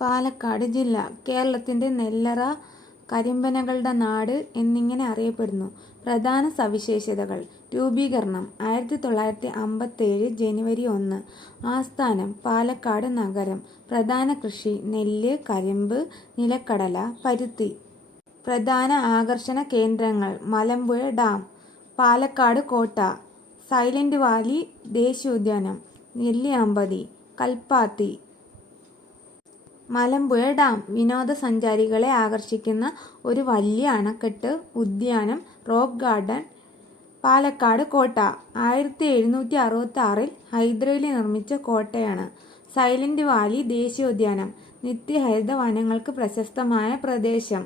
പാലക്കാട് ജില്ല കേരളത്തിൻ്റെ നെല്ലറ, കരിമ്പനകളുടെ നാട് എന്നിങ്ങനെ അറിയപ്പെടുന്നു. പ്രധാന സവിശേഷതകൾ. രൂപീകരണം 1957 ജനുവരി 1. ആസ്ഥാനം പാലക്കാട് നഗരം. പ്രധാന കൃഷി നെല്ല്, കരിമ്പ്, നിലക്കടല, പരുത്തി. പ്രധാന ആകർഷണ കേന്ദ്രങ്ങൾ മലമ്പുഴ ഡാം, പാലക്കാട് കോട്ട, സൈലന്റ് വാലി ദേശീയോദ്യാനം, നെല്ലിയാമ്പതി, കൽപ്പാത്തി. മലമ്പുഴ ഡാം വിനോദസഞ്ചാരികളെ ആകർഷിക്കുന്ന ഒരു വലിയ അണക്കെട്ട്, ഉദ്യാനം, റോക്ക് ഗാർഡൻ. പാലക്കാട് കോട്ട 1766 ഹൈദരലി നിർമ്മിച്ച കോട്ടയാണ്. സൈലന്റ് വാലി ദേശീയോദ്യാനം നിത്യഹരിത വനങ്ങൾക്ക് പ്രശസ്തമായ പ്രദേശം.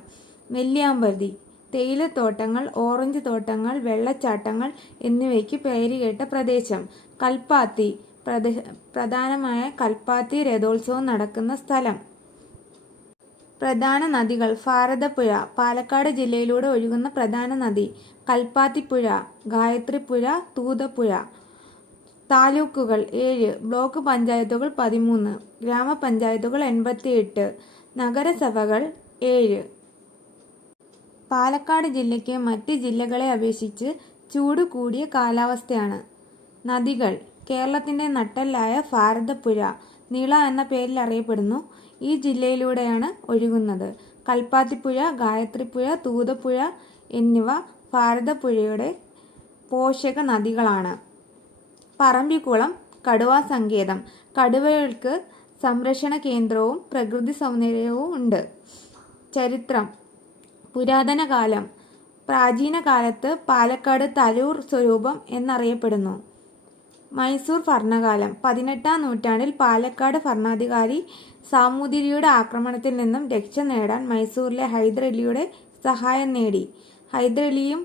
നെല്ലിയാമ്പതി തേയിലത്തോട്ടങ്ങൾ, ഓറഞ്ച് തോട്ടങ്ങൾ, വെള്ളച്ചാട്ടങ്ങൾ എന്നിവയ്ക്ക് പേരുകേട്ട പ്രദേശം. കൽപ്പാത്തി പ്രധാനമായ കൽപ്പാത്തി രഥോത്സവം നടക്കുന്ന സ്ഥലം. പ്രധാന നദികൾ. ഭാരതപ്പുഴ പാലക്കാട് ജില്ലയിലൂടെ ഒഴുകുന്ന പ്രധാന നദി. കൽപ്പാത്തിപ്പുഴ, ഗായത്രിപ്പുഴ, തൂതപ്പുഴ. താലൂക്കുകൾ 7, ബ്ലോക്ക് പഞ്ചായത്തുകൾ 13, ഗ്രാമപഞ്ചായത്തുകൾ 88, നഗരസഭകൾ 7. പാലക്കാട് ജില്ലയ്ക്ക് മറ്റ് ജില്ലകളെ അപേക്ഷിച്ച് ചൂട് കൂടിയ കാലാവസ്ഥയാണ്. നദികൾ. കേരളത്തിൻ്റെ നട്ടെല്ലായ ഭാരതപ്പുഴ നിള എന്ന പേരിൽ അറിയപ്പെടുന്നു. ഈ ജില്ലയിലൂടെയാണ് ഒഴുകുന്നത്. കൽപ്പാത്തിപ്പുഴ, ഗായത്രിപ്പുഴ, തൂതപ്പുഴ എന്നിവ ഭാരതപ്പുഴയുടെ പോഷക നദികളാണ്. പറമ്പിക്കുളം കടുവാസങ്കേതം. കടുവകൾക്ക് സംരക്ഷണ കേന്ദ്രവും പ്രകൃതി സൗന്ദര്യവും ഉണ്ട്. ചരിത്രം. പുരാതന കാലം. പ്രാചീന കാലത്ത് പാലക്കാട് തലൂർ സ്വരൂപം എന്നറിയപ്പെടുന്നു. മൈസൂർ ഭരണകാലം. 18-ാം നൂറ്റാണ്ടിൽ പാലക്കാട് ഭരണാധികാരി സാമൂതിരിയുടെ ആക്രമണത്തിൽ നിന്നും രക്ഷ നേടാൻ മൈസൂരിലെ ഹൈദരലിയുടെ സഹായം നേടി. ഹൈദരലിയും